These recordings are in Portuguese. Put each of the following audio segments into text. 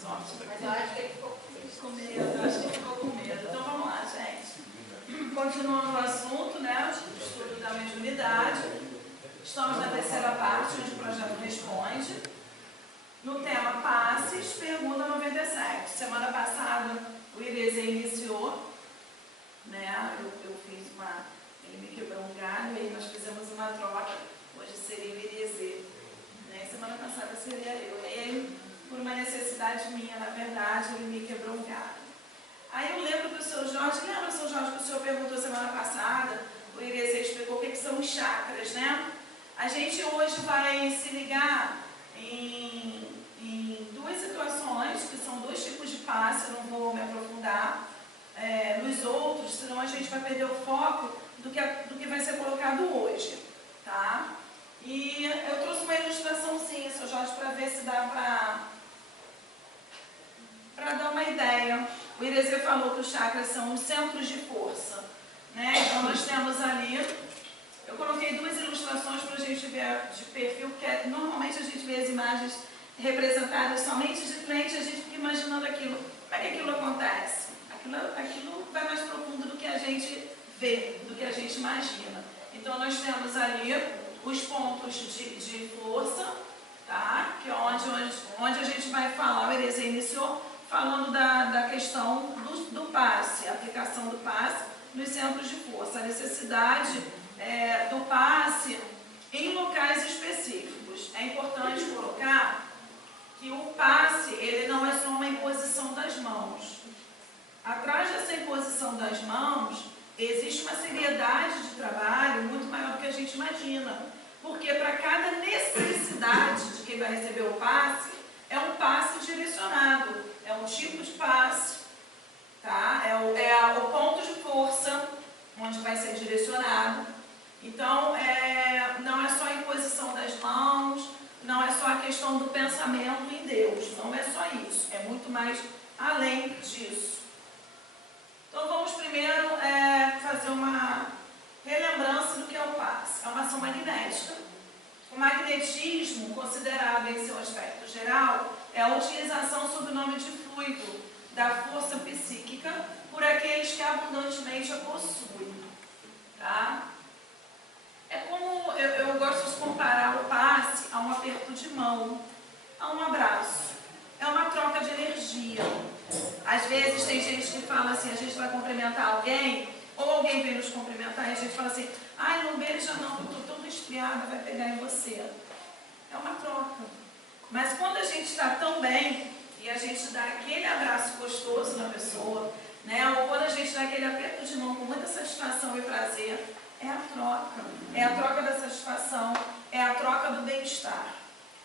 Sorte daqui. Mas eu acho que ele ficou Com medo, eu acho que ele ficou com medo. Então vamos lá, gente. Continuando o assunto, né? O estudo da mediunidade. Estamos na terceira parte, onde o projeto responde. No tema passes, pergunta 97. Semana passada o Ireze iniciou, né? Eu fiz uma. Ele me quebrou um galho, aí nós fizemos uma troca. Hoje seria o Ireze, né? Semana passada seria eu. E aí, por uma necessidade minha, na verdade, ele me quebrou um galho. Aí eu lembro do seu Jorge, lembra, seu Jorge, que o senhor perguntou semana passada, o Ireze explicou o que são os chakras, né? A gente hoje vai se ligar em duas situações, que são dois tipos de passe, eu não vou me aprofundar nos outros, senão a gente vai perder o foco do que vai ser colocado hoje, tá? E eu trouxe uma ilustraçãozinha, seu Jorge, para ver se dá para dar uma ideia. O Ireze falou que os chakras são os centros de força, né? Então nós temos ali, eu coloquei duas ilustrações para a gente ver de perfil, porque normalmente a gente vê as imagens representadas somente de frente, a gente fica imaginando aquilo. Como é que aquilo acontece? Aquilo vai mais profundo do que a gente vê, do que a gente imagina. Então nós temos ali os pontos de força, tá? Que é onde a gente vai falar, o Ireze iniciou falando da questão do passe, a aplicação do passe nos centros de força, a necessidade do passe em locais específicos. É importante colocar que o passe, ele não é só uma imposição das mãos. Atrás dessa imposição das mãos, existe uma seriedade de trabalho muito maior do que a gente imagina. Porque para cada necessidade de quem vai receber o passe, é um passe direcionado, é um tipo de passe, tá? É o ponto de força, onde vai ser direcionado. Então, não é só a imposição das mãos, não é só a questão do pensamento em Deus, não é só isso, é muito mais além disso. Então, vamos primeiro fazer uma relembrança do que é o passe. É uma ação magnética. O magnetismo, considerado em seu aspecto geral, é a utilização sob o nome de fluido da força psíquica por aqueles que abundantemente a possuem. Tá? É como eu gosto de comparar o passe a um aperto de mão, a um abraço. É uma troca de energia. Às vezes tem gente que fala assim, a gente vai cumprimentar alguém, ou alguém vem nos cumprimentar e a gente fala assim, ai, não beija não, eu estou tão resfriada, vai pegar em você. É uma troca. Mas quando a gente está tão bem e a gente dá aquele abraço gostoso na pessoa, né? Ou quando a gente dá aquele aperto de mão com muita satisfação e prazer, é a troca. É a troca da satisfação, é a troca do bem-estar.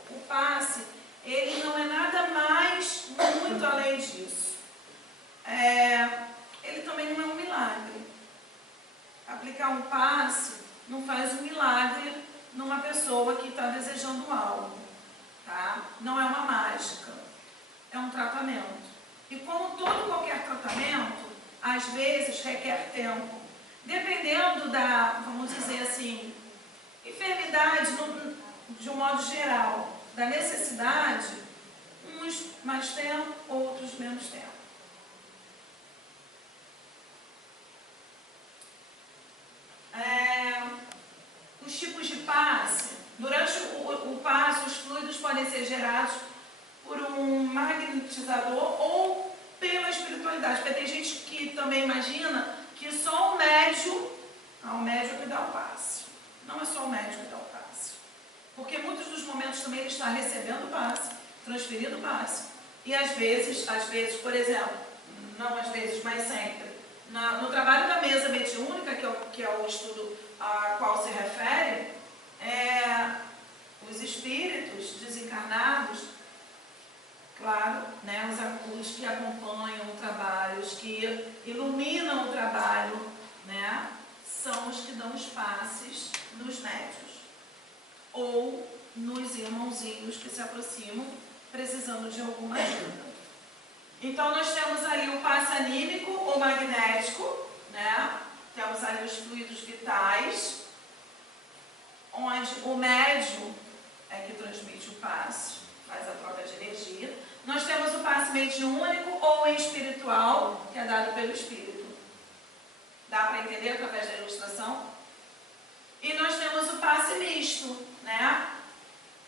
O passe, ele não é nada mais, muito além disso. Ele também não é um milagre. Aplicar um passe não faz um milagre numa pessoa que está desejando algo. Tá? Não é uma mágica, é um tratamento. E como qualquer tratamento, às vezes requer tempo. Dependendo da, vamos dizer assim, enfermidade de um modo geral, da necessidade, uns mais tempo, outros menos tempo. Os tipos de passe. Durante o passe, os fluidos podem ser gerados por um magnetizador ou pela espiritualidade. Porque tem gente que também imagina que só o médium que dá o passe. Não é só o médium que dá o passe. Porque muitos dos momentos também ele está recebendo o passe, transferindo o passe. E às vezes, por exemplo, não às vezes, mas sempre, no trabalho da mesa mediúnica, que é o estudo a qual se refere, os espíritos desencarnados, claro, né, os que acompanham o trabalho, os que iluminam o trabalho, né, são os que dão os passes nos médios ou nos irmãozinhos que se aproximam precisando de alguma ajuda. Então nós temos ali o passe anímico ou magnético, né? Temos ali os fluidos vitais, onde o médium é que transmite o passe, faz a troca de energia. Nós temos passe mediúnico ou espiritual, que é dado pelo Espírito. Dá para entender através da ilustração? E nós temos o passe misto, né?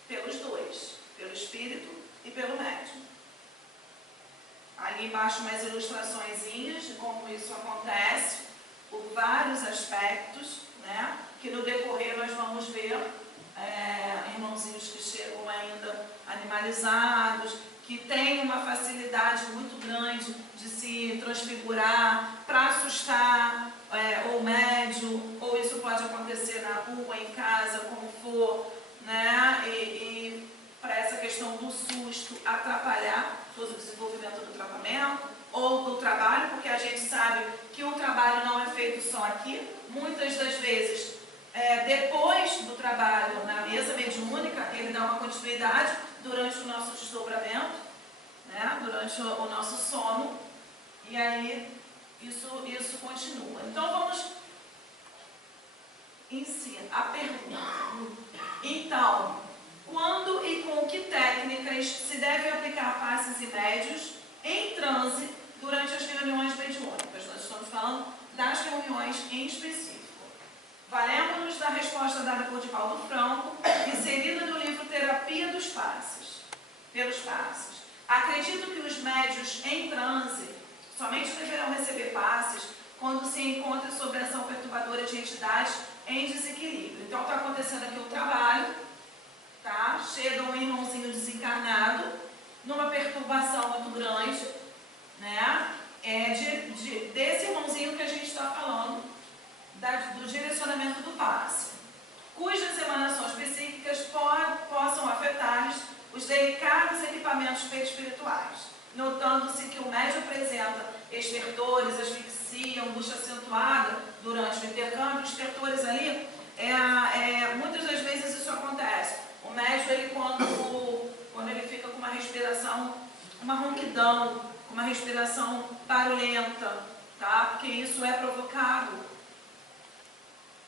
Pelos dois, pelo Espírito e pelo médium. Ali embaixo umas ilustraçõezinhas de como isso acontece, por vários aspectos, né? Que no decorrer nós vamos ver irmãozinhos que chegam ainda animalizados, que têm uma facilidade muito grande de se transfigurar para assustar ou médium, ou isso pode acontecer na rua, em casa, como for, né? E para essa questão do susto atrapalhar todo o desenvolvimento do tratamento ou do trabalho, porque a gente sabe que o trabalho não é feito só aqui. Muitas das vezes, depois do trabalho na mesa mediúnica, ele dá uma continuidade durante o nosso desdobramento, né? Durante o nosso sono, e aí isso continua. Então vamos ensinar a pergunta. Então, quando e com que técnicas se devem aplicar passes e médios em transe durante as reuniões mediúnicas? Nós estamos falando das reuniões em específico. Valemos-nos da resposta dada por Divaldo Franco, inserida no livro Terapia dos Passes, pelos Passes. Acredito que os médios em transe somente deverão receber passes quando se encontra sob a ação perturbadora de entidades em desequilíbrio. Então está acontecendo aqui um trabalho, tá? Chega um irmãozinho desencarnado, numa perturbação muito grande, né? Desse irmãozinho que a gente está falando, do direcionamento do passe, cujas emanações psíquicas possam afetar-lhes os delicados equipamentos perispirituais, notando-se que o médium apresenta estertores, asfixia, angústia acentuada durante o intercâmbio. Os estertores ali, muitas das vezes isso acontece. O médium, ele, quando ele fica com uma respiração, uma ronquidão, uma respiração barulhenta, tá? Porque isso é provocado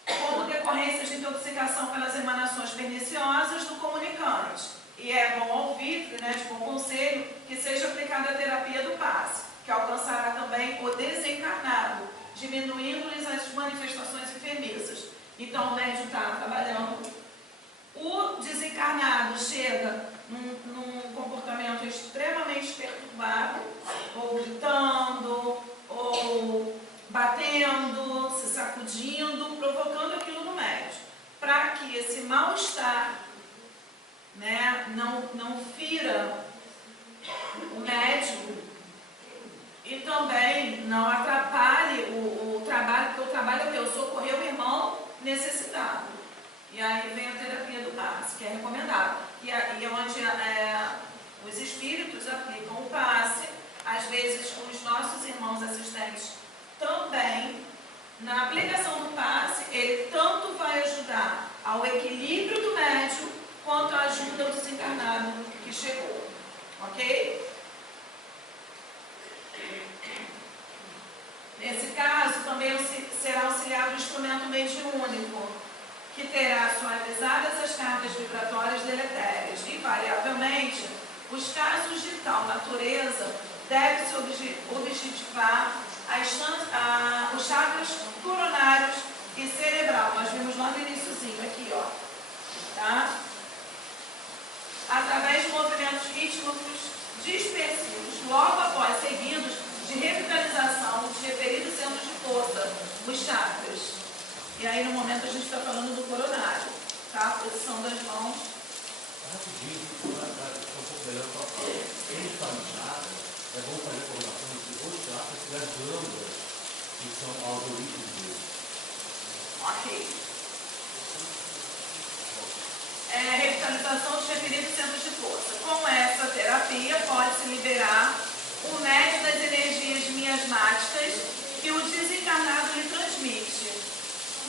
como decorrência de intoxicação pelas emanações perniciosas do comunicante. E é bom ouvir, né, de bom conselho, que seja aplicada a terapia do passe, que alcançará também o desencarnado, diminuindo-lhes as manifestações enfermizas. Então o médium está trabalhando, o desencarnado chega num comportamento extremamente perturbado, ou gritando, ou batendo, se sacudindo, provocando aquilo no médium, para que esse mal-estar, né, não fira o médium e também não atrapalhe o trabalho, porque o trabalho é o socorrer o irmão necessitado. E aí vem a terapia do passe, que é recomendado. E é onde os espíritos aplicam o passe. Às vezes os nossos irmãos assistentes também, na aplicação do passe, ele tanto vai ajudar ao equilíbrio do médium, quanto ajuda o desencarnado que chegou. Ok? Nesse caso, também será auxiliado o instrumento mediúnico, que terá suavizadas as cargas vibratórias deletérias. Invariavelmente, os casos de tal natureza devem-se objetivar os chakras coronários e cerebral. Nós vimos lá no iniciozinho, aqui, ó. Tá? Através de movimentos rítmicos dispersivos, logo após seguidos de revitalização dos referidos centros de força, os chakras. E aí, no momento, a gente está falando do coronário, tá? A posição das mãos. Rapidinho, para ficar um pouco melhor para falar. Em familiar, é bom fazer a correlação entre os chakras e as glândulas, que são as origens deles. Ok. Revitalização dos referidos centros de força. Com essa terapia, pode-se liberar o médio das energias miasmáticas que o desencarnado lhe transmite,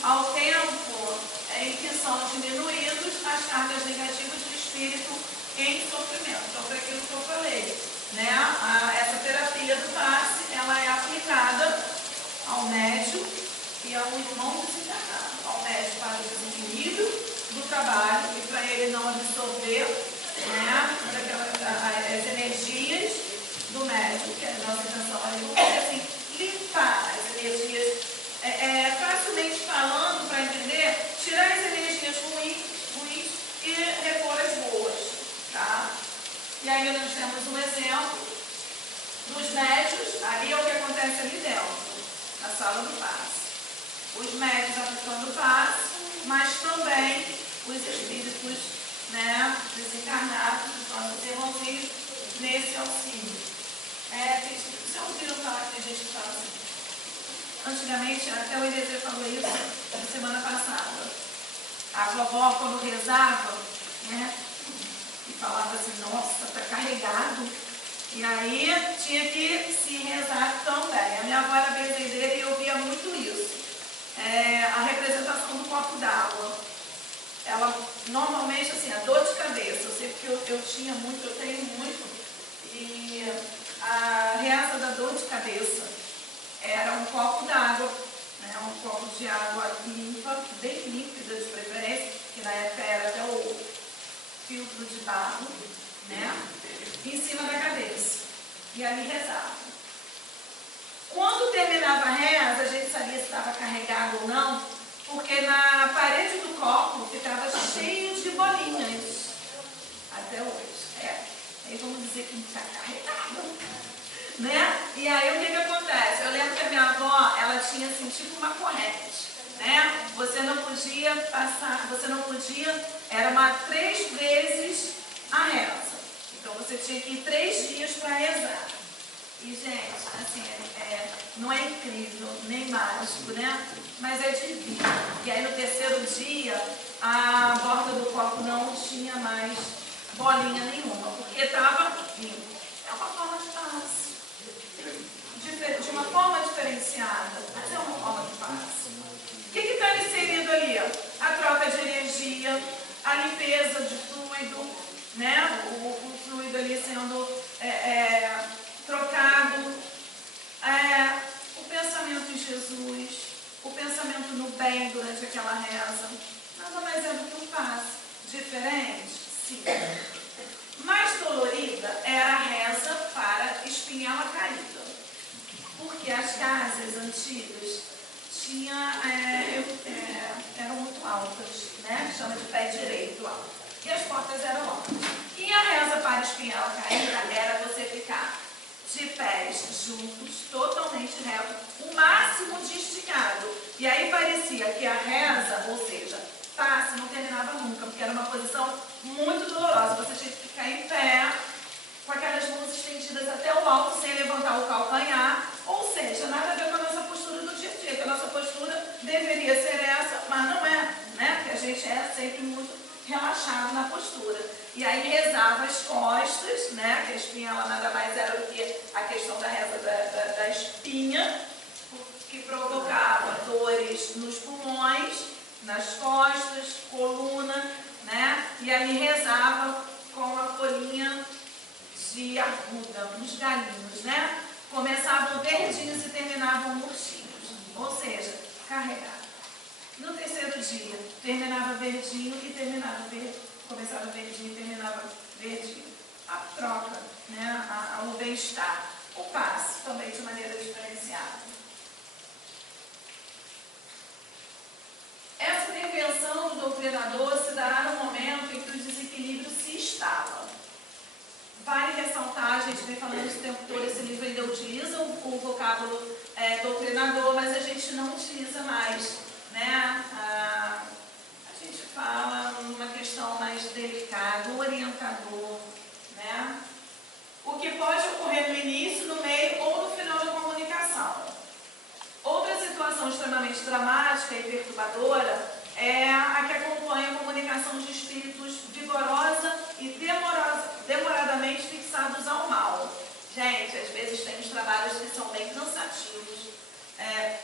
ao tempo em que são diminuídos as cargas negativas do espírito em sofrimento. Então, foi aquilo que eu falei, né? Essa terapia do passe, ela é aplicada ao médium e ao irmão desencarnado. Ao médium para o desequilíbrio do trabalho e para ele não absorver, né, as energias do E aí nós temos um exemplo dos médios, aí é o que acontece ali dentro, na sala do passe. Os médios aplicando o passe, mas também os espíritos, né, desencarnados, os nossos irmãozinhos, nesse auxílio. Vocês já ouviram falar que a gente fala assim? Antigamente, até o Eliezer falou isso na semana passada. A vovó, quando rezava, né, e falava assim, nossa, tá carregado. E aí tinha que se rezar também. A minha avó era benzedeira e eu via muito isso. A representação do copo d'água. Ela, normalmente, assim, a dor de cabeça. Eu sei que eu tinha muito, eu tenho muito. E a reza da dor de cabeça era um copo d'água, né, um copo de água limpa, bem límpida de preferência, que na época era até o filtro de barro, né, em cima da cabeça. E ali rezava. Quando terminava a reza, a gente sabia se estava carregado ou não, porque na parede do copo ficava cheio de bolinhas. Até hoje. Aí vamos dizer que não está carregado. Né? E aí o que acontece? Eu lembro que a minha avó, ela tinha assim, tipo uma corrente. Né? Você não podia passar, era 3 vezes a reza. Então você tinha que ir 3 dias para rezar. E, gente, assim, não é incrível, nem mágico, né? Mas é divino. E aí, no 3º dia, a borda do copo não tinha mais bolinha nenhuma, porque estava limpo. É uma forma de passe. De uma forma diferenciada, mas é uma forma de passe. O que está inserido ali? A troca de energia, a limpeza de fluido, né? O fluido ali sendo trocado, o pensamento em Jesus, o pensamento no bem durante aquela reza. Nada mais é do que um passe. Diferente? Sim. Mais dolorida era a reza para espinhela caída. Porque as casas antigas eram muito altas, né? Chama de pé direito alto. E as portas eram altas. E a reza para espinhela caída era você ficar de pés juntos, totalmente reto, o máximo de esticado. E aí parecia que a reza, ou seja, passe, não terminava nunca, porque era uma posição muito dolorosa. Você tinha que ficar em pé, com aquelas mãos estendidas até o alto, sem levantar o calcanhar. Ou seja, nada a ver com a nossa postura do dia a dia, que a nossa postura deveria ser essa, mas não é, né? Porque a gente é sempre muito relaxado na postura. E aí rezava as costas, né? Que a espinha ela nada mais era do que a questão da reza da espinha, que provocava dores nos pulmões, nas costas, coluna, né? E aí rezava com a folhinha de arruda, uns galinhos, né? Começavam verdinhos e terminavam murchinhos, ou seja, carregado. No 3º dia, terminava verdinho e terminava verdinho. Começava verdinho e terminava verdinho. A troca, né? O bem-estar. O passe, também de maneira diferenciada. Essa intervenção do doutrinador se dará no momento em que o desequilíbrio se instala. Vale ressaltar, a gente vem falando isso o tempo todo, esse livro ainda utiliza o vocábulo doutrinador, mas a gente não utiliza mais, né? A gente fala numa questão mais delicada, orientador, né? O que pode ocorrer no início, no meio ou no final da comunicação. Outra situação extremamente dramática e perturbadora é a que acompanha a comunicação de espíritos vigorosa e demoradamente fixados ao mal. Gente, às vezes tem uns trabalhos que são bem cansativos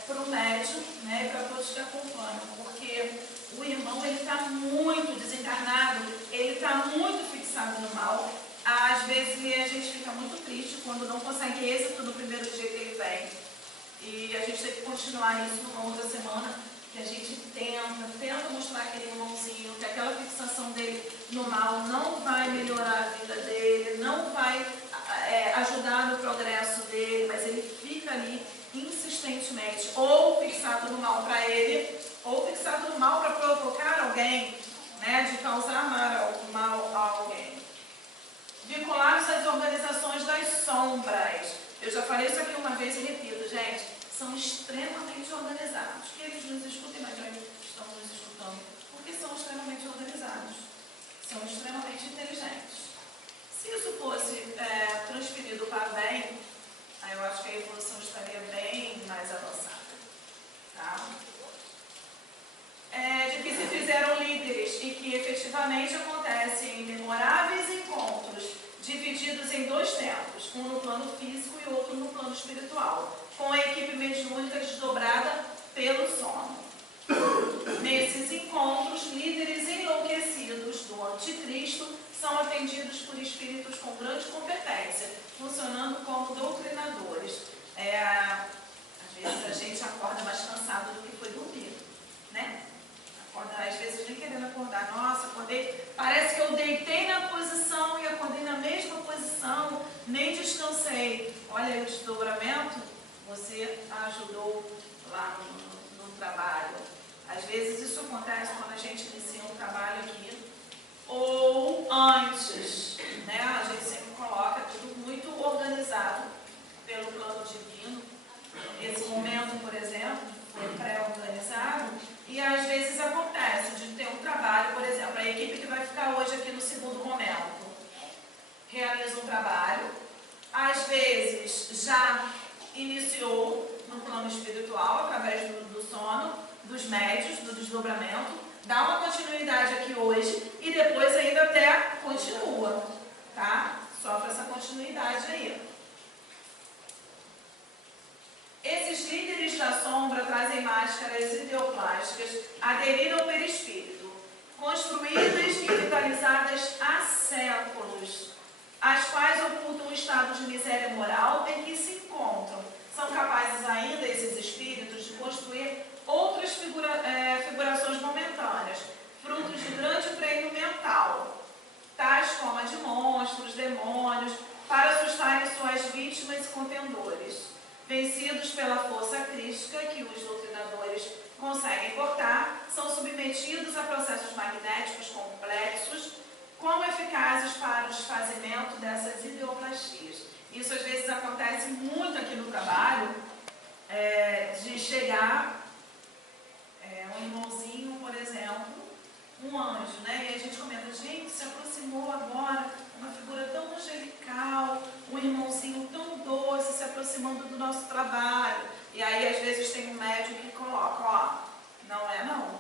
para o médium, né, e para todos que acompanham, porque o irmão ele está muito desencarnado, ele está muito fixado no mal. Às vezes a gente fica muito triste quando não consegue êxito no primeiro dia que ele vem. E a gente tem que continuar isso numa outra semana, que a gente tenta mostrar aquele irmãozinho que aquela fixação dele no mal não vai melhorar a vida dele, não vai ajudar no progresso dele, mas ele fica ali insistentemente, ou fixado no mal para ele, ou fixado no mal para provocar alguém, né, de causar mal a alguém. Vincular organizações das sombras. Eu já falei isso aqui uma vez e repito, gente, são extremamente organizados. Que eles nos escutem, mas já estão nos escutando, porque são extremamente organizados, são extremamente inteligentes. Se isso fosse transferido para bem, aí eu acho que a evolução estaria bem mais avançada. Tá? De que se fizeram líderes e que efetivamente acontecem em memoráveis encontros divididos em dois tempos, um no plano físico e outro no plano espiritual, com a equipe mediúnica desdobrada pelo sono. Nesses encontros, líderes enlouquecidos do anticristo são atendidos por espíritos com grande competência, funcionando como doutrinadores. Às vezes a gente acorda mais cansado do que foi dormir, né? Às vezes nem querendo acordar. Nossa, acordei, parece que eu deitei na posição e acordei na mesma posição, nem descansei. Olha aí o desdobramento, você ajudou lá no trabalho. Às vezes isso acontece quando a gente inicia um trabalho aqui, ou antes, né? A gente sempre coloca tudo muito organizado pelo plano divino. Esse momento, por exemplo, foi pré-organizado. E às vezes acontece de ter um trabalho, por exemplo, a equipe que vai ficar hoje aqui no segundo momento realiza um trabalho, às vezes já iniciou no plano espiritual, através do sono, dos médios, do desdobramento, dá uma continuidade aqui hoje e depois ainda até continua, tá? Sofre essa continuidade aí. Esses líderes da sombra trazem máscaras ideoplásticas aderidas ao perispírito, construídas e vitalizadas há séculos, as quais ocultam o estado de miséria moral em que se encontram. São capazes ainda, esses espíritos, de construir outras figurações momentâneas, frutos de grande treino mental, tais como a de monstros, demônios, para assustarem suas vítimas e contendores. Vencidos pela força crística que os doutrinadores conseguem cortar, são submetidos a processos magnéticos complexos, como eficazes para o desfazimento dessas ideoplastias. Isso às vezes acontece muito aqui no trabalho, de chegar um irmãozinho, por exemplo, um anjo, né? E a gente comenta, gente, se aproximou agora uma figura tão angelical, um irmãozinho tão doce se aproximando do nosso trabalho. E aí, às vezes, tem um médium que coloca, ó, não é não,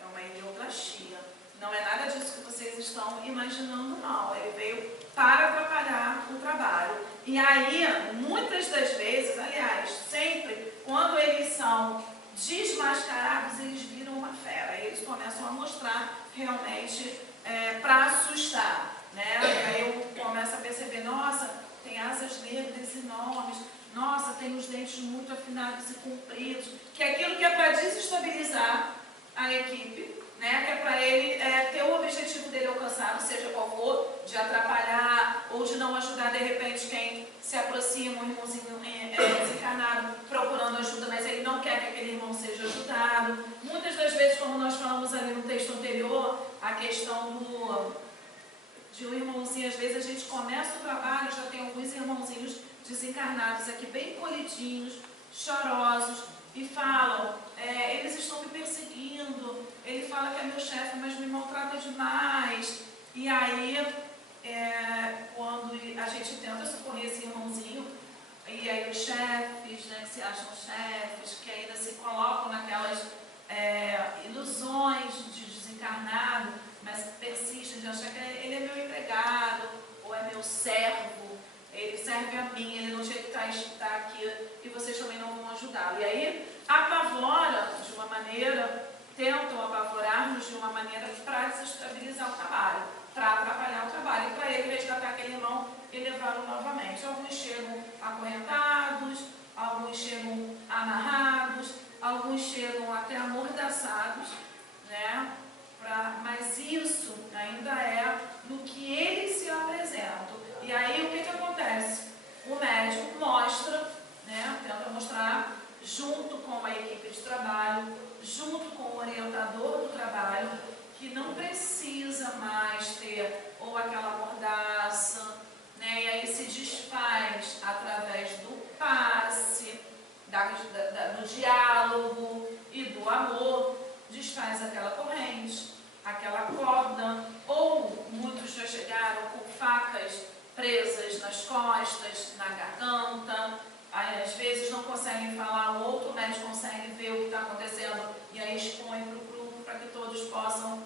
é uma ideoplastia. Não é nada disso que vocês estão imaginando, não. Ele veio para atrapalhar o trabalho. E aí, muitas das vezes, aliás, sempre, quando eles são desmascarados, eles viram uma fera. Eles começam a mostrar realmente para assustar, né? E aí eu começo a perceber, nossa, tem asas negras enormes, nossa, tem os dentes muito afinados e compridos, que é aquilo que é para desestabilizar a equipe, né? Que é para ele ter o objetivo dele alcançado, seja qual for, de atrapalhar ou de não ajudar de repente quem se aproxima, um irmãozinho desencarnado, procurando ajuda, mas ele não quer que aquele irmão seja ajudado. Muitas das vezes, como nós falamos ali no texto anterior, a questão de um irmãozinho, às vezes a gente começa o trabalho, já tem alguns irmãozinhos desencarnados aqui, bem colidinhos, chorosos, e falam, eles estão me perseguindo, ele fala que é meu chefe, mas me maltrata demais. E aí, quando a gente tenta socorrer esse irmãozinho, e aí os chefes, né, que se acham chefes, que ainda se colocam naquelas ilusões de desencarnado, mas persistem de achar que ele é meu empregado, ou é meu servo, ele serve a mim, ele não tinha que estar aqui, e vocês também não vão ajudá-lo. E aí, apavora de uma maneira, tentam apavorar-nos de uma maneira para desestabilizar o trabalho, para atrapalhar o trabalho, e para ele resgatar aquele irmão e levá-lo novamente. Alguns chegam acorrentados, alguns chegam amarrados, alguns chegam até amordaçados, né? Mas isso ainda é no que eles se apresentam. E aí o que acontece? O médium mostra, né, tenta mostrar, junto com a equipe de trabalho, junto com o orientador do trabalho, que não precisa mais ter ou aquela mordaça, né, e aí nas costas, na garganta, às vezes não conseguem falar, o outro médico consegue ver o que está acontecendo e aí expõe para o grupo para que todos possam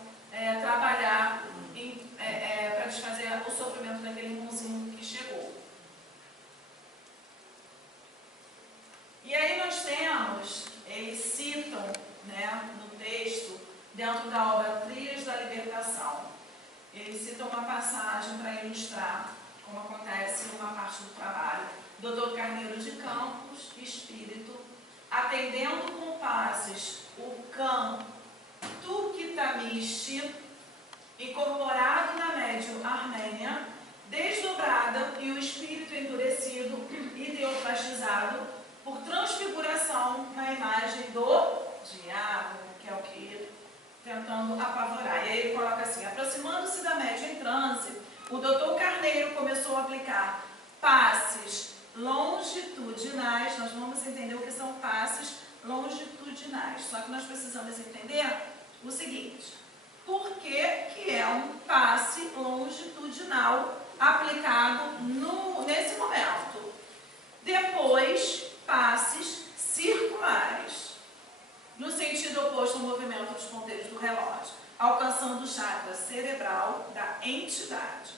trabalhar para desfazer o sofrimento daquele irmãozinho que chegou. E aí nós temos, eles citam, né, no texto, dentro da obra Trilhas da Libertação, eles citam uma passagem para ilustrar como acontece uma parte do trabalho. Dr. Carneiro de Campos, espírito, atendendo com passes o cão Tuktamiste, incorporado na médium armênia, desdobrada e o espírito endurecido e ideoplasticado por transfiguração na imagem do diabo, que é o que tentando apavorar. E aí ele coloca assim: aproximando-se da médium em transe, o doutor Carneiro começou a aplicar passes longitudinais. Nós vamos entender o que são passes longitudinais, só que nós precisamos entender o seguinte: por que que é um passe longitudinal aplicado nesse momento? Depois, passes circulares, no sentido oposto ao movimento dos ponteiros do relógio, alcançando o chakra cerebral da entidade,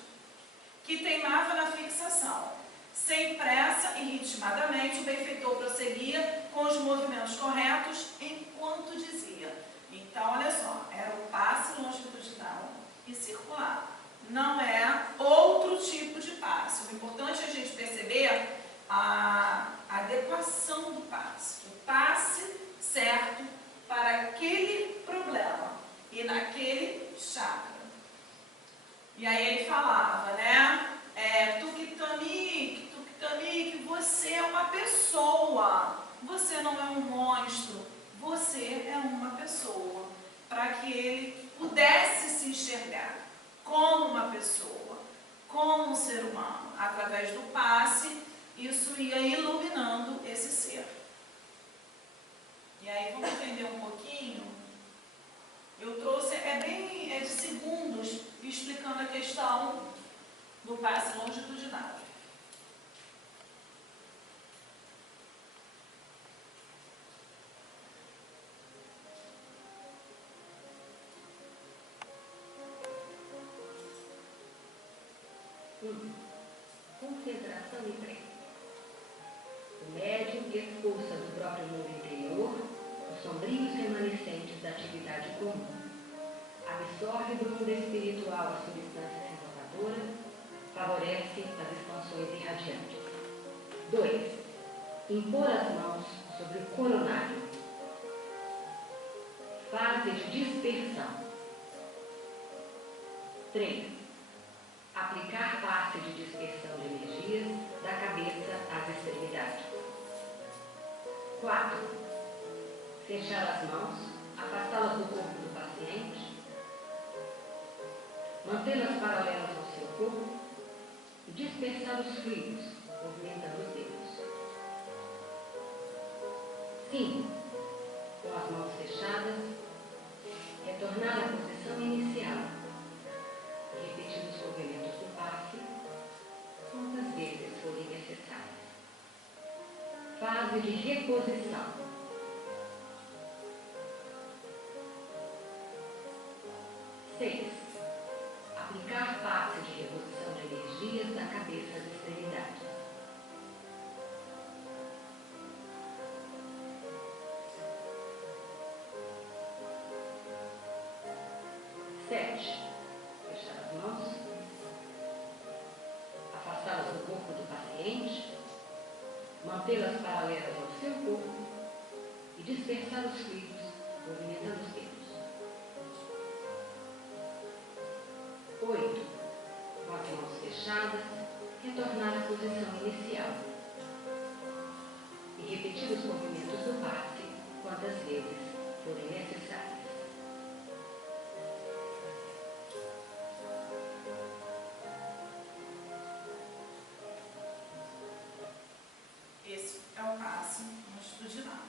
que teimava na fixação. Sem pressa e ritmadamente, o benfeitor prosseguia com os movimentos corretos enquanto dizia. Então, olha só, era o passe longitudinal e circular. Não é outro tipo de passe. O importante é a gente perceber a adequação do passe. O passe certo para aquele problema e naquele chakra. E aí ele falava, né? Tuktamiste, que você é uma pessoa. Você não é um monstro. Você é uma pessoa. Para que ele pudesse se enxergar como uma pessoa, como um ser humano. Através do passe, isso ia iluminando esse ser. E aí, vamos entender um pouquinho. Eu trouxe, é de segundos, explicando a questão do passe longitudinal. Concentração e prece. O médium expulsa do próprio mundo interior os sombrios remanescentes da atividade comum. Absorve do mundo espiritual as substâncias renovadoras, favorece as expansões irradiantes. 2. Impor as mãos sobre o coronário. Fase de dispersão. 3. Aplicar passe de dispersão de energias da cabeça às extremidades. 4. Fechar as mãos, afastá-las do corpo do paciente, mantê-las paralelas ao seu corpo e dispersar os fluidos, movimentando os dedos. 5. Com as mãos fechadas, retornar à posição inicial, repetindo os movimentos do passe quantas vezes forem necessárias. Fase de reposição. 6. Aplicar passe de reposição de energias da cabeça às extremidades. 7. Fechar as mãos, afastá-las do corpo do paciente, mantê-las paralelas ao seu corpo e dispersar os fluidos, movimentando os dedos. 8. Com as mãos fechadas, retornar à posição inicial e repetir os movimentos do passe quantas vezes forem necessárias. Esse é o passe longitudinal,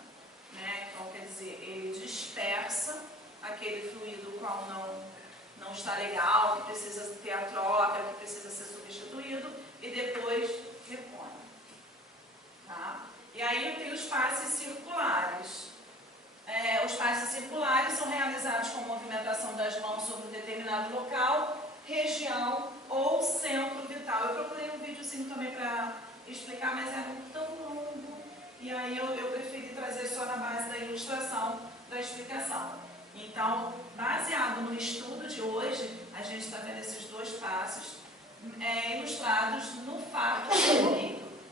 né? Então, quer dizer, ele dispersa aquele fluido qual não está legal, que precisa ter a troca, que precisa ser substituído, e depois também para explicar, mas é tão longo, e aí eu preferi trazer só na base da ilustração, da explicação. Então, baseado no estudo de hoje, a gente está vendo esses dois passos ilustrados no fato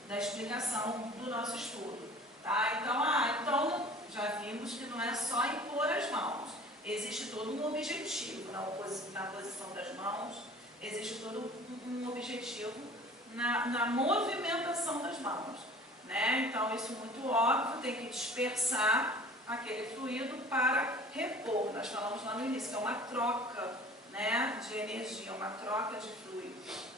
da explicação do nosso estudo. Tá? Então, já vimos que não é só impor as mãos. Existe todo um objetivo na posição das mãos, existe todo um objetivo na movimentação das mãos. Né? Então, isso muito óbvio, tem que dispersar aquele fluido para repor. Nós falamos lá no início, que é uma troca, né, de energia, uma troca de fluido.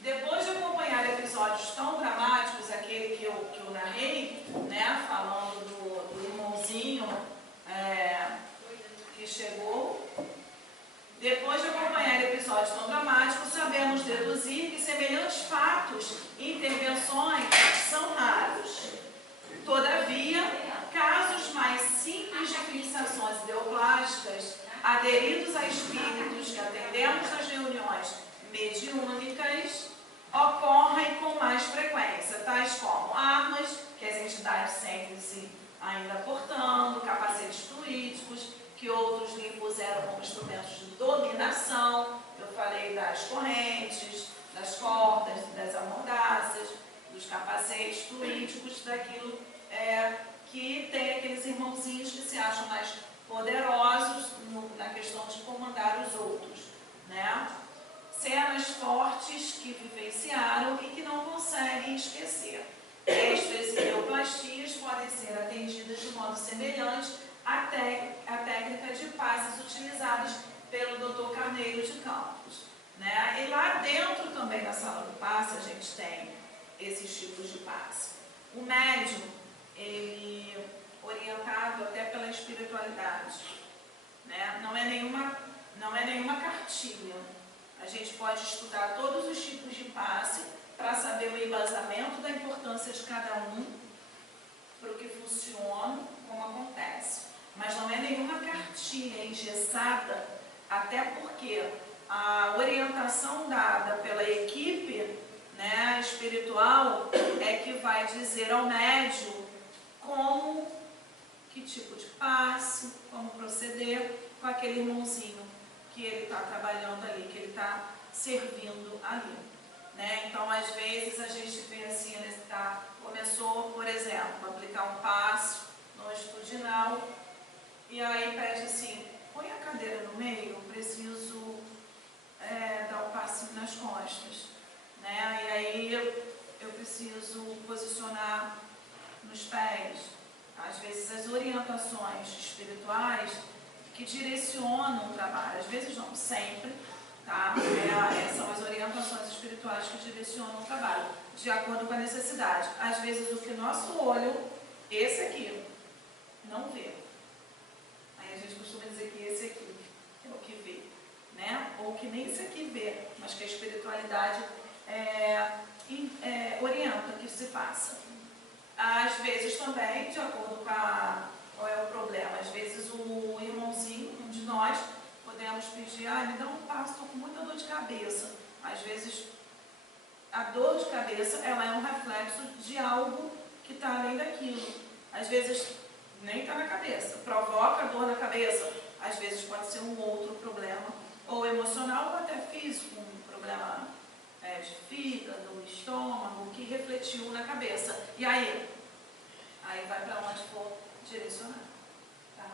Depois de acompanhar episódios tão dramáticos, aquele que eu narrei, né, falando do irmãozinho que chegou, depois de acompanhar episódios tão dramáticos, sabemos deduzir que semelhantes fatos e intervenções são raros. Todavia, casos mais simples de fixações ideoplásticas, aderidos a espíritos que atendemos nas reuniões mediúnicas, ocorrem com mais frequência, tais como armas que as entidades sentem-se ainda portando, capacetes fluídicos que outros lhe impuseram como instrumentos de dominação. Eu falei das correntes, das cordas, das amordaças, dos capacetes fluídicos, daquilo que tem aqueles irmãozinhos que se acham mais poderosos na questão de comandar os outros, né? Cenas fortes que vivenciaram e que não conseguem esquecer. Estas ideoplastias podem ser atendidas de modo semelhante à técnica de passes utilizadas pelo Dr. Carneiro de Campos. Né? E lá dentro também na sala do passe a gente tem esses tipos de passe. O médium, ele orientado até pela espiritualidade, né? Não é nenhuma cartilha. A gente pode estudar todos os tipos de passe para saber o embasamento da importância de cada um, para o que funciona, como acontece. Mas não é nenhuma cartilha engessada, até porque a orientação dada pela equipe, né, espiritual é que vai dizer ao médium que tipo de passe, como proceder com aquele irmãozinho que ele está trabalhando ali, que ele está servindo ali. Né? Então, às vezes, a gente vê assim, ele começou, por exemplo, a aplicar um passe longitudinal, e aí pede assim, põe a cadeira no meio, eu preciso dar um passe nas costas. Né? E aí eu preciso posicionar nos pés. Às vezes as orientações espirituais que direcionam o trabalho, às vezes não, sempre, tá? São as orientações espirituais que direcionam o trabalho, de acordo com a necessidade. Às vezes o que nosso olho, esse aqui, não vê. Aí a gente costuma dizer que esse aqui é o que vê, né? Ou que nem esse aqui vê, mas que a espiritualidade orienta que se faça. Às vezes também, de acordo com qual é o problema, às vezes o irmãozinho, um de nós, podemos pedir, me dá um passo, estou com muita dor de cabeça. Às vezes a dor de cabeça ela é um reflexo de algo que está além daquilo. Às vezes nem está na cabeça, provoca dor na cabeça. Às vezes pode ser um outro problema, ou emocional ou até físico, um problema de fígado, estômago, que refletiu na cabeça. E aí vai para onde for direcionar. Tá?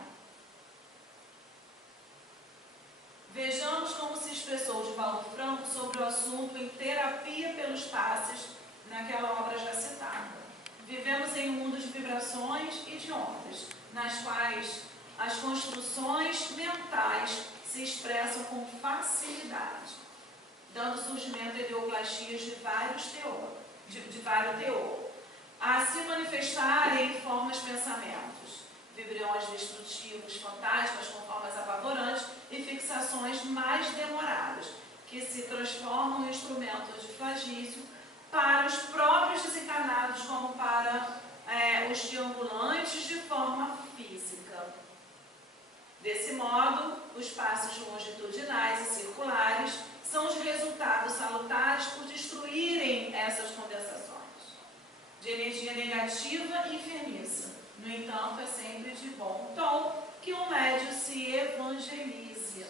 Vejamos como se expressou Divaldo Franco sobre o assunto em Terapia pelos Passes, naquela obra já citada. Vivemos em um mundo de vibrações e de ondas, nas quais as construções mentais se expressam com facilidade, dando surgimento a ideoplastias de vários teor, a se manifestarem em formas pensamentos, vibriões destrutivos, fantasmas com formas apavorantes e fixações mais demoradas, que se transformam em instrumentos de flagício para os próprios desencarnados como para os triangulantes de forma física. Desse modo, os passos longitudinais e circulares são os resultados salutares por destruírem essas condensações de energia negativa e enfermiça. No entanto, é sempre de bom tom que um médium se evangelize,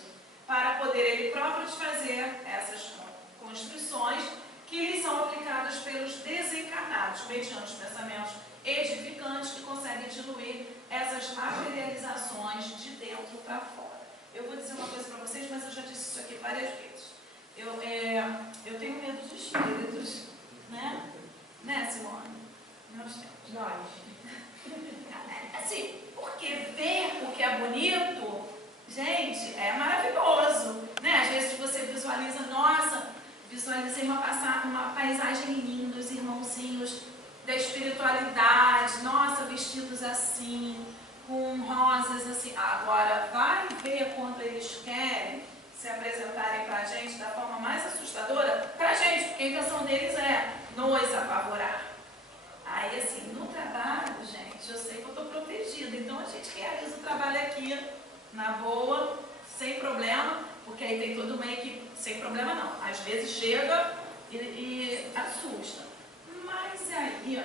para poder ele próprio desfazer essas construções que lhes são aplicadas pelos desencarnados, mediante os pensamentos edificantes que conseguem diluir essas materializações de dentro para fora. Eu vou dizer uma coisa para vocês, mas eu já disse isso aqui várias vezes. Eu tenho medo dos espíritos, né? Né, Simone? Nós temos. Assim, porque ver o que é bonito, gente, é maravilhoso, né? Às vezes você visualiza, nossa, visualizei uma paisagem linda, os irmãozinhos da espiritualidade, nossa, vestidos assim, com rosas assim. Agora, vai ver quando eles querem se apresentarem pra gente da forma mais assustadora, pra gente, porque a intenção deles é nos apavorar. Aí, assim, no trabalho, gente, eu sei que eu estou protegida, então a gente realiza o trabalho aqui, na boa, sem problema, porque aí tem toda uma equipe, sem problema não, às vezes chega e assusta. Mas aí,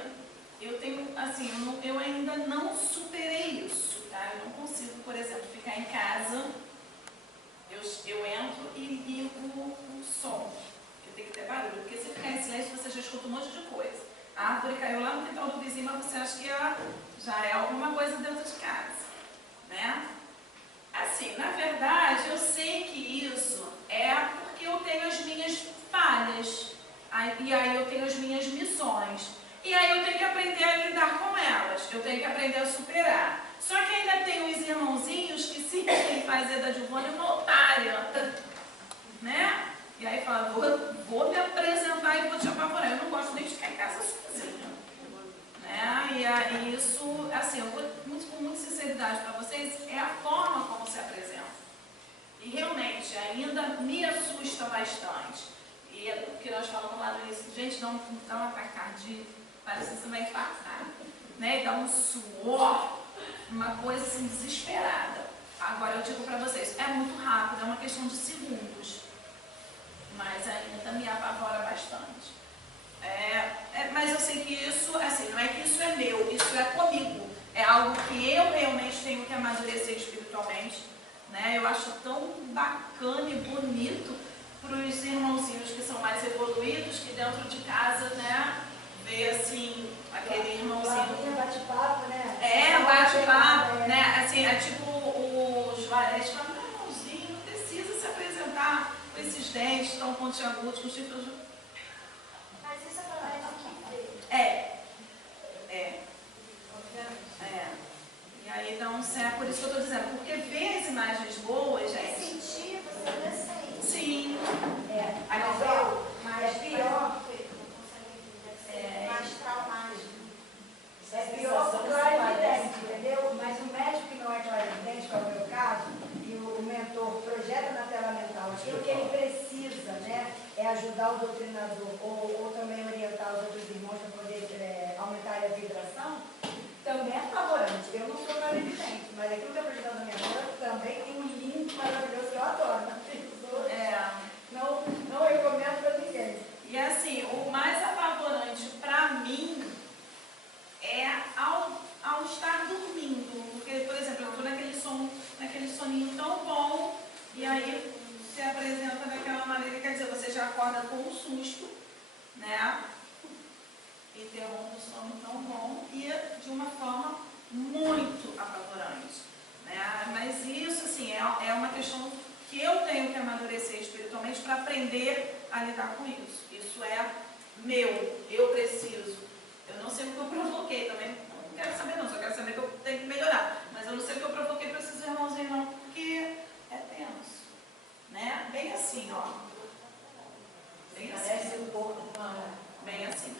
eu tenho, assim, eu ainda não superei isso, tá? Eu não consigo, por exemplo, ficar em casa, eu entro e ligo o som, porque tem que ter barulho, porque se ficar em silêncio você já escuta um monte de coisa. A árvore caiu lá no quintal do vizinho, mas você acha que já é alguma coisa dentro de casa, né? Assim, na verdade, eu sei que isso é porque eu tenho as minhas falhas, e aí eu tenho as minhas missões, e aí eu tenho que aprender a lidar com elas, eu tenho que aprender a superar. Só que ainda tem os irmãozinhos que se querem fazer da Giovana uma otária, né? E aí fala, vou me apresentar e vou te apavorar. Eu não gosto nem de ficar em casa sozinha, né? E aí isso, assim, eu vou com muita sinceridade para vocês, é a forma como se apresenta. E realmente ainda me assusta bastante. E é o que nós falamos lá no início, gente, dá um ataque, parece que você vai infartar, né? E dá um suor, uma coisa assim desesperada. Agora eu digo para vocês, é muito rápido, é uma questão de segundos, mas ainda me apavora bastante. Mas eu sei que isso, assim, não é que isso é meu, isso é comigo. É algo que eu realmente tenho que amadurecer espiritualmente, né? Eu acho tão bacana e bonito para os irmãozinhos que são mais evoluídos, que dentro de casa, né, vê assim, aquele irmãozinho. Bate-papo, né? Bate-papo, né? Assim, é tipo os varetes falam, não, irmãozinho, não precisa se apresentar com esses dentes tão pontiagudos, com os chifres. Mas isso é para mais do que ver. E aí, então, é por isso que eu estou dizendo, porque ver as imagens boas, gente. Sentir, você não sente. Sim. Mas pior. Mais traumático. É pior que o clarividente, entendeu? Mas o médico que não é clarividente, que é o meu caso, e o mentor projeta na tela mental aquilo que ele precisa, né? É ajudar o doutrinador ou também orientar os outros irmãos para poder aumentar a vibração, também é favorante. Eu não sou clarividente, mas aquilo que é projetado na minha mão também tem um lindo maravilhoso que eu adoro. Não recomendo para ninguém. E assim, o mais apavorante para mim é ao estar dormindo. Porque, por exemplo, eu estou naquele soninho tão bom, e aí se apresenta daquela maneira, quer dizer, você já acorda com um susto, né? Interrompe o sono tão bom e de uma forma muito apavorante, né? Mas isso, assim, é uma questão que eu tenho que amadurecer espiritualmente para aprender a lidar com isso. Isso é meu, eu preciso. Eu não sei o que eu provoquei também, não quero saber não, só quero saber que eu tenho que melhorar. Mas eu não sei o que eu provoquei para esses irmãozinhos não, porque é tenso, né? Bem assim, ó. Bem assim. Parece um pouco bem assim.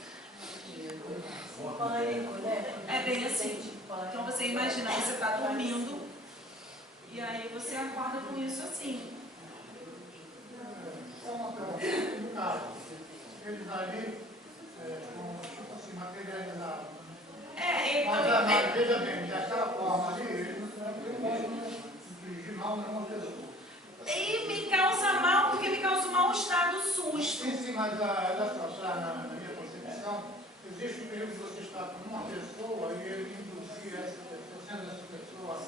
pânico, né? É bem assim. Então você imagina, você está dormindo e aí você acorda com isso assim. Eles ali, tipo assim, materializados. Ele Mas, também. veja bem, daquela forma ali, eles não podem cumprir mal numa pessoa. E me causa mal, porque me causa um mal-estar do susto. Sim, mas olha só, na minha concepção, existe o período de você estar com uma pessoa e ele induzir essa pessoa, sendo essa pessoa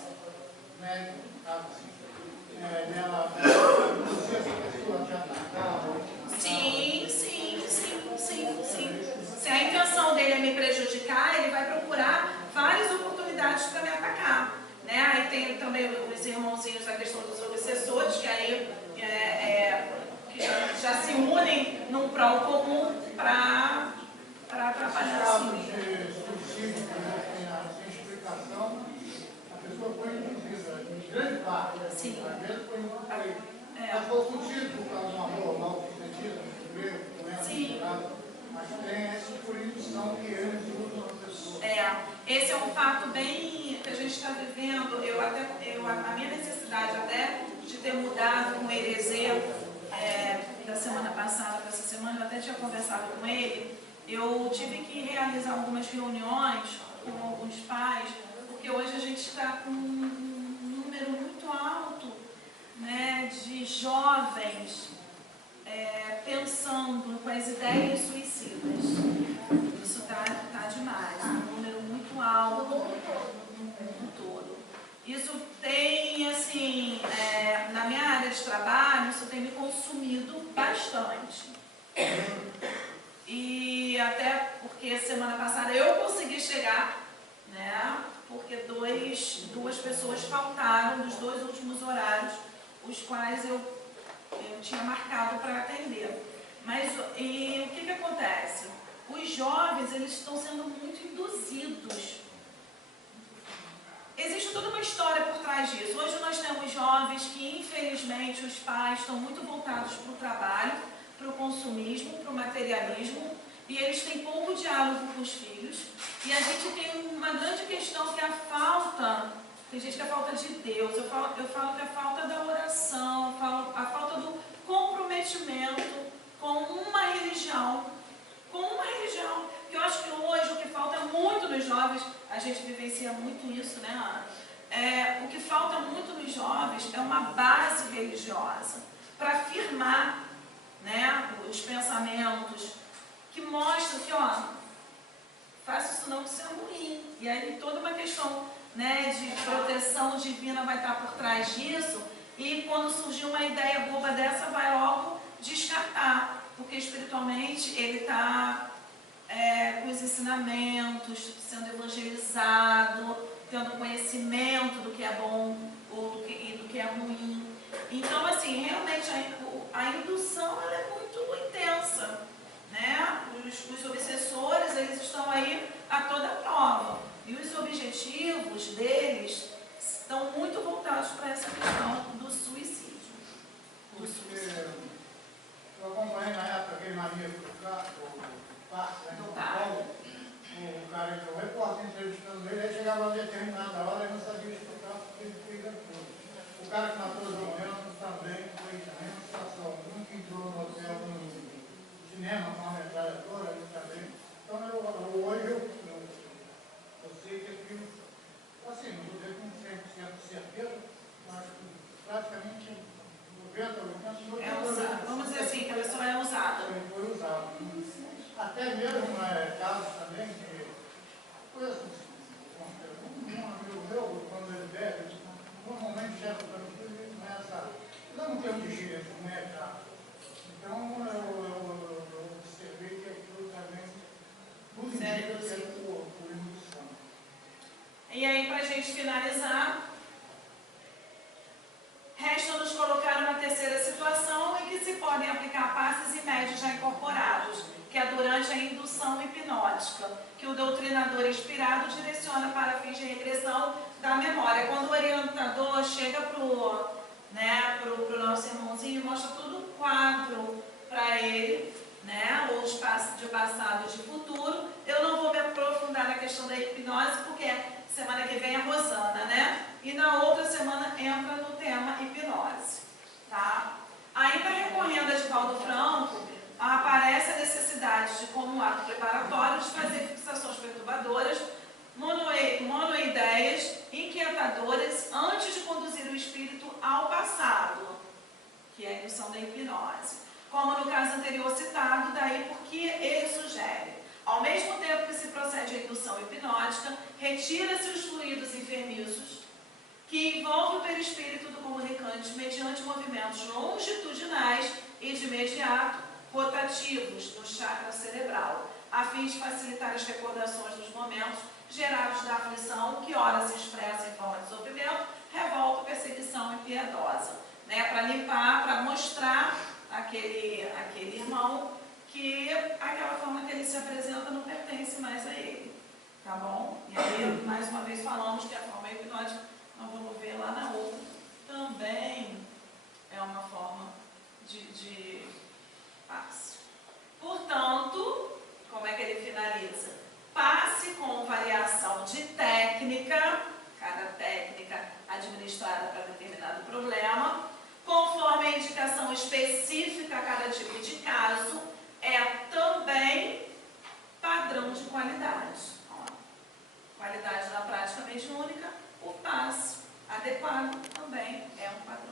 médica, no caso assim, dela induzir essa pessoa a te atacar. Sim. Se a intenção dele é me prejudicar, ele vai procurar várias oportunidades para me atacar. Né? Aí tem também os irmãozinhos da questão dos obsessores, que aí que já se unem num prol comum para atrapalhar assim. Suicídio, sem explicação, a pessoa foi induzida, em grande parte, Sim. às vezes foi induzida. Mas foi fugido por causa de uma boa mal sucedida, Sim. mas tem essa por indução que eles usam a pessoa. Esse é um fato bem que a gente está vivendo. A minha necessidade até de ter mudado com o Herezê da semana passada para essa semana, eu até tinha conversado com ele. Eu tive que realizar algumas reuniões com alguns pais, porque hoje a gente está com um número muito alto, né, de jovens pensando com as ideias suicidas. Isso está demais, um número muito alto no mundo todo. Isso tem, assim, na minha área de trabalho, isso tem me consumido bastante. E até porque semana passada eu consegui chegar, né? Porque duas pessoas faltaram dos 2 últimos horários, os quais eu tinha marcado para atender. Mas o que acontece? Os jovens, eles estão sendo muito induzidos. Existe toda uma história por trás disso. Hoje nós temos jovens que, infelizmente, os pais estão muito voltados para o trabalho, para o consumismo, para o materialismo, e eles têm pouco diálogo com os filhos. E a gente tem uma grande questão que é a falta, tem gente que é a falta de Deus, eu falo que é a falta da oração, a falta do comprometimento com uma religião. Porque eu acho que hoje o que falta muito nos jovens, a gente vivencia muito isso, né, Ana? O que falta muito nos jovens é uma base religiosa para afirmar, né, os pensamentos que mostram que, faça isso não, que isso é ruim. E aí toda uma questão, né, de proteção divina vai estar por trás disso, e quando surgir uma ideia boba dessa, vai logo descartar, porque espiritualmente ele está com os ensinamentos, sendo evangelizado, tendo conhecimento do que é bom e do que é ruim. Então, assim, realmente a indução ela é muito intensa, né? Os obsessores, eles estão aí a toda prova. E os objetivos deles estão muito voltados para essa questão do suicídio. Eu acompanhei na época aquele maníaco do Parque, né, São Paulo, o cara entrou, o repórter entrevistando ele, aí chegava uma determinada hora e não sabia explicar porque ele fez aquilo. O cara que matou os romanos também foi a mesma situação. Um que entrou no hotel, no cinema, com uma metralhadora, ele também. Então, hoje eu sei que aquilo, assim, não vou dizer com 100% de certeza, mas praticamente 90%. Vamos dizer assim, que a pessoa é usada. Foi usado. Até mesmo casos também de coisas assim. Um amigo meu, quando ele bebe, normalmente chega para mim e começa. Eu não tenho de gíria, não é caro. Então eu observei que aquilo também tudo indica que é por indução. E aí, para a gente finalizar, resta-nos colocar uma terceira situação em que se podem aplicar passes e médios já incorporados, que é durante a indução hipnótica, que o doutrinador inspirado direciona para fins de regressão da memória. Quando o orientador chega para o nosso irmãozinho e mostra todo o quadro para ele, né, ou de passado e de futuro, eu não vou me aprofundar na questão da hipnose, porque semana que vem é Rosana, né? E na outra semana entra no tema hipnose, tá? Ainda recorrendo a Divaldo Franco, aparece a necessidade de, como ato preparatório, de fazer fixações perturbadoras, monoideias, inquietadoras, antes de conduzir o espírito ao da hipnose. Como no caso anterior citado, daí porque ele sugere, ao mesmo tempo que se procede à indução hipnótica, retira-se os fluidos enfermiços que envolvem o perispírito do comunicante mediante movimentos longitudinais e de imediato rotativos no chakra cerebral, a fim de facilitar as recordações dos momentos gerados da aflição, que ora se expressa em forma de sofrimento, revolta, perseguição impiedosa, né? Para limpar, para mostrar aquele irmão que aquela forma que ele se apresenta não pertence mais a ele, tá bom? E aí, mais uma vez, falamos que a forma hipnótica, nós vamos ver lá na outra, também é uma forma de passe. Portanto, como é que ele finaliza? Passe com variação de técnica, cada técnica administrada para determinado problema, conforme a indicação específica a cada tipo de caso, é também padrão de qualidade. Ó, qualidade na prática mediúnica, o passe adequado também é um padrão.